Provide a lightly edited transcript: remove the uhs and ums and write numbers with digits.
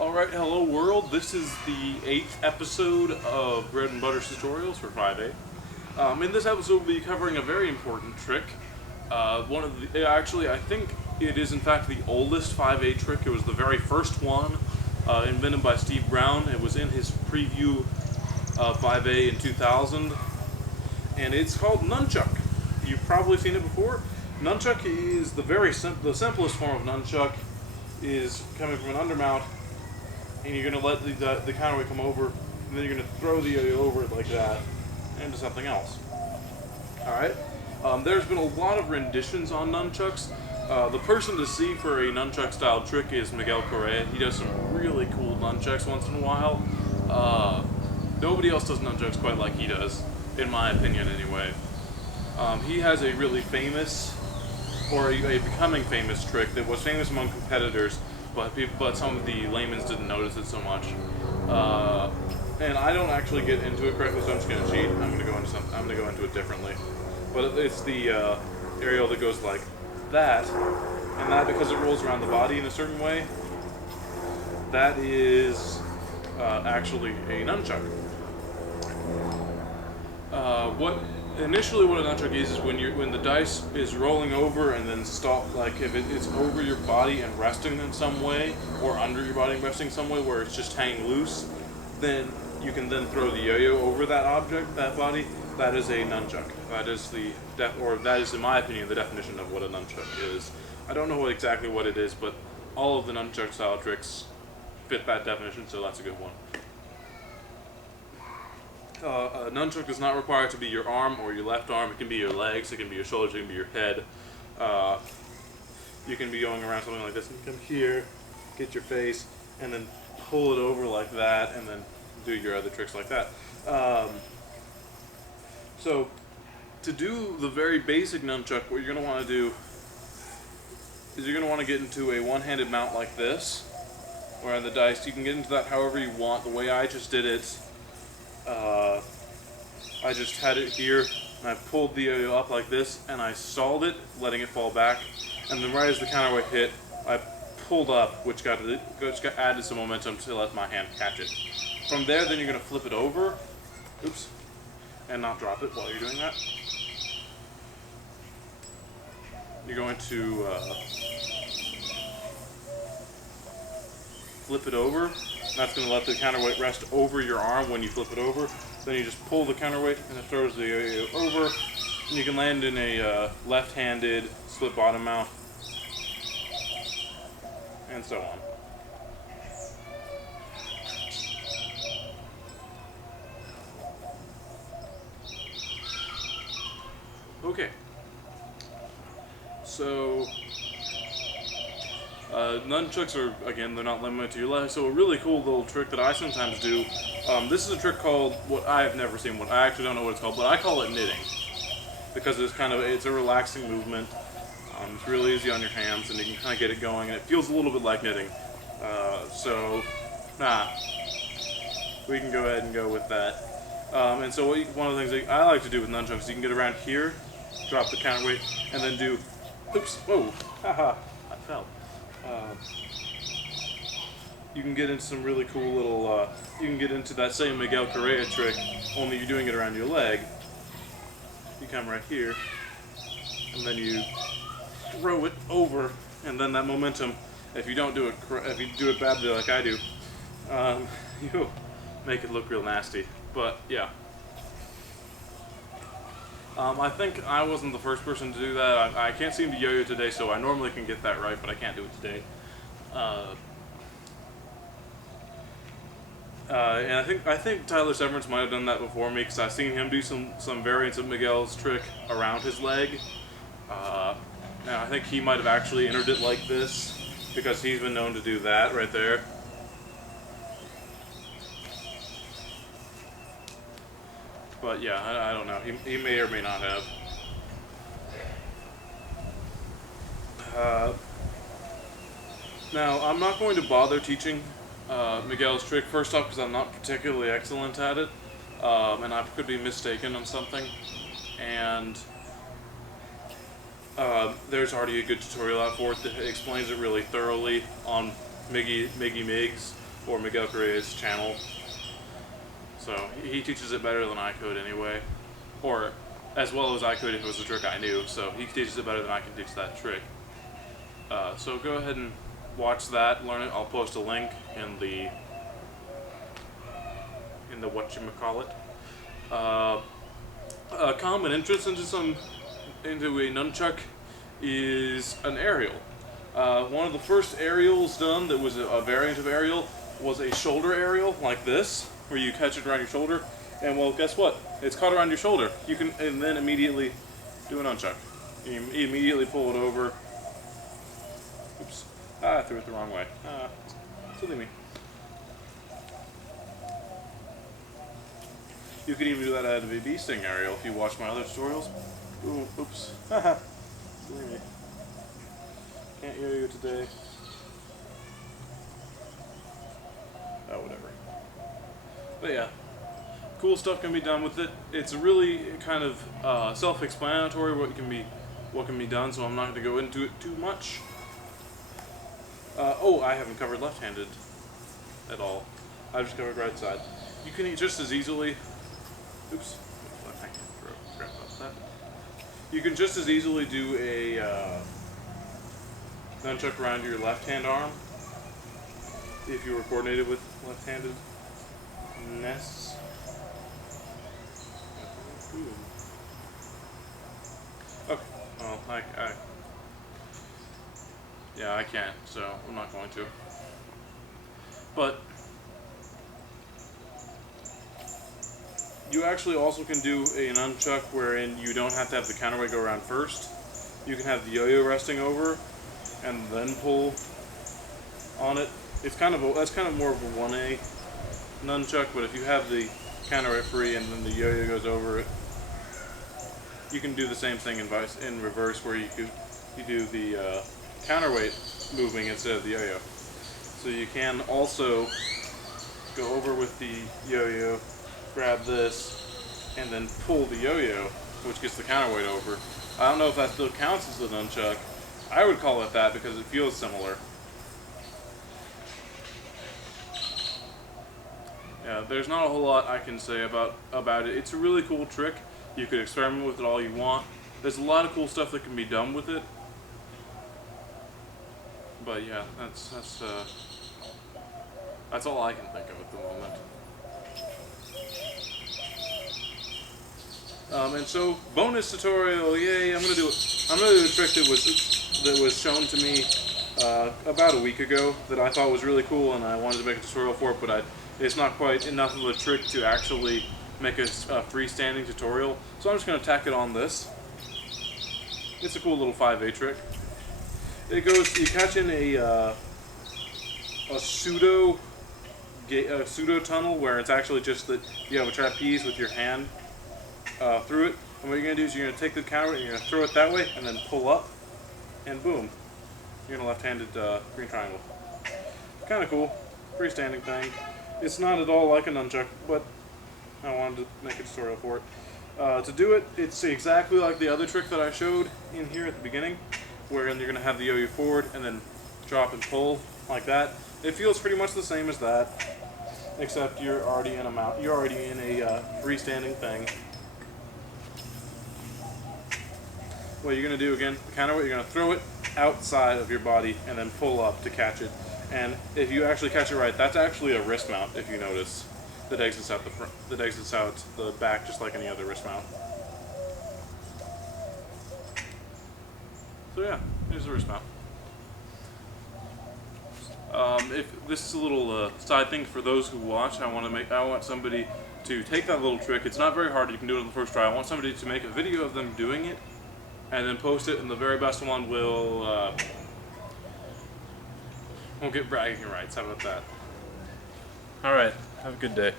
Alright, hello world. This is the 8th episode of Bread and Butter Tutorials for 5A. In this episode we'll be covering a very important trick. Actually I think it is in fact the oldest 5A trick. It was the very first one invented by Steve Brown. It was in his preview of 5A in 2000. And it's called Nunchuck. You've probably seen it before. Nunchuck is the simplest form of Nunchuck is coming from an undermount. And you're going to let the counterweight come over, and then you're going to throw the yo-yo over it like that, into something else. Alright? There's been a lot of renditions on nunchucks. The person to see for a nunchuck style trick is Miguel Correa. He does some really cool nunchucks once in a while. Nobody else does nunchucks quite like he does, in my opinion anyway. He has a really famous, or a becoming famous trick that was famous among competitors, but some of the laymen didn't notice it so much. And I don't actually get into it correctly, so I'm just going to cheat. I'm going to go into it differently. But it's the aerial that goes like that, and that, because it rolls around the body in a certain way, that is actually a nunchuck. Initially what a nunchuck is when the dice is rolling over and then stop, like if it's over your body and resting in some way, or under your body and resting some way where it's just hanging loose, then you can then throw the yo-yo over that object, that body. That is a nunchuck. That is that is, in my opinion, the definition of what a nunchuck is. I don't know exactly what it is, but all of the nunchuck style tricks fit that definition, so that's a good one. A nunchuck is not required to be your arm or your left arm. It can be your legs, it can be your shoulders, it can be your head. You can be going around something like this, and come here, get your face, and then pull it over like that, and then do your other tricks like that. So, to do the very basic nunchuck, what you're going to want to do is you're going to want to get into a one-handed mount like this, where on the dice, you can get into that however you want. The way I just did it, I just had it here, and I pulled the yo-yo up like this, and I stalled it, letting it fall back, and then right as the counterweight hit, I pulled up, which added some momentum to let my hand catch it. From there, then you're going to flip it over, oops, and not drop it while you're doing that. You're going to flip it over. That's going to let the counterweight rest over your arm when you flip it over. Then you just pull the counterweight and it throws the yo-yo over. And you can land in a left-handed split bottom mount. And so on. Okay. So nunchucks are, again, they're not limited to your left, so a really cool little trick that I sometimes do, this is a trick called, what I have never seen, I actually don't know what it's called, but I call it knitting, because it's a relaxing movement. It's really easy on your hands, and you can kind of get it going, and it feels a little bit like knitting, we can go ahead and go with that. And so one of the things that I like to do with nunchucks is you can get around here, drop the counterweight, and then do, oops, whoa, haha, I fell. You can get into some really cool little, you can get into that same Miguel Correa trick, only you're doing it around your leg. You come right here, and then you throw it over, and then that momentum, if you do it badly like I do, you make it look real nasty. But yeah. I think I wasn't the first person to do that. I can't seem to yo-yo today, so I normally can get that right, but I can't do it today. And I think Tyler Severance might have done that before me, because I've seen him do some variants of Miguel's trick around his leg. And I think he might have actually entered it like this, because he's been known to do that right there. But yeah, I don't know. He may or may not have. Now, I'm not going to bother teaching Miguel's trick, first off because I'm not particularly excellent at it, and I could be mistaken on something, and there's already a good tutorial out for it that explains it really thoroughly on Miggy Migs. or Miguel Correa's channel. So he teaches it better than I could anyway, or as well as I could if it was a trick I knew. So he teaches it better than I can teach that trick. So go ahead and watch that, learn it. I'll post a link in the whatchamacallit. A common entrance into a nunchuck is an aerial. One of the first aerials done that was a variant of aerial was a shoulder aerial like this, where you catch it around your shoulder, and well, guess what? It's caught around your shoulder. You can, and then immediately do a nunchuck. You immediately pull it over. Oops. I threw it the wrong way. Silly me. You can even do that out of a bee sting aerial if you watch my other tutorials. Ooh, oops. Haha. Silly me. Can't hear you today. Oh, whatever. But yeah, cool stuff can be done with it. It's really kind of self-explanatory what can be done, so I'm not going to go into it too much. Oh, I haven't covered left-handed at all. I just covered right side. You can just as easily. Oops. Left-handed throw. Crap about that. You can just as easily do a nunchuck around your left-hand arm if you were coordinated with left-handed nests. Okay. Well, yeah, I can't, so I'm not going to. But you actually also can do a nunchuck wherein you don't have to have the counterweight go around first. You can have the yo-yo resting over and then pull on it. It's that's kind of more of a 1A nunchuck, but if you have the counterweight free and then the yo-yo goes over it, you can do the same thing in reverse, where you do the counterweight moving instead of the yo-yo. So you can also go over with the yo-yo, grab this, and then pull the yo-yo, which gets the counterweight over. I don't know if that still counts as a nunchuck. I would call it that because it feels similar. Yeah, there's not a whole lot I can say about it. It's a really cool trick. You could experiment with it all you want. There's a lot of cool stuff that can be done with it. But yeah, that's all I can think of at the moment. And so, bonus tutorial, yay! I'm gonna do a trick that was shown to me about a week ago that I thought was really cool, and I wanted to make a tutorial for it, but it's not quite enough of a trick to actually make a freestanding tutorial. So I'm just gonna tack it on this. It's a cool little 5A trick. It goes, you catch in a pseudo tunnel where it's actually just that you have a trapeze with your hand through it, and what you're going to do is you're going to take the counter and you're going to throw it that way and then pull up, and boom, you're in a left-handed green triangle. Kind of cool, freestanding thing. It's not at all like a nunchuck, but I wanted to make a tutorial for it. To do it, it's exactly like the other trick that I showed in here at the beginning, wherein you're going to have the yo-yo forward and then drop and pull like that. It feels pretty much the same as that, except you're already in a freestanding thing. What you're going to do again, the counterweight, you're going to throw it outside of your body and then pull up to catch it. And if you actually catch it right, that's actually a wrist mount, if you notice, that exits out the front, that exits out the back just like any other wrist mount. So yeah, here's the wrist mount. If this is a little side thing for those who watch, I want somebody to take that little trick. It's not very hard. You can do it on the first try. I want somebody to make a video of them doing it, and then post it. And the very best one will get bragging rights. How about that? All right. Have a good day.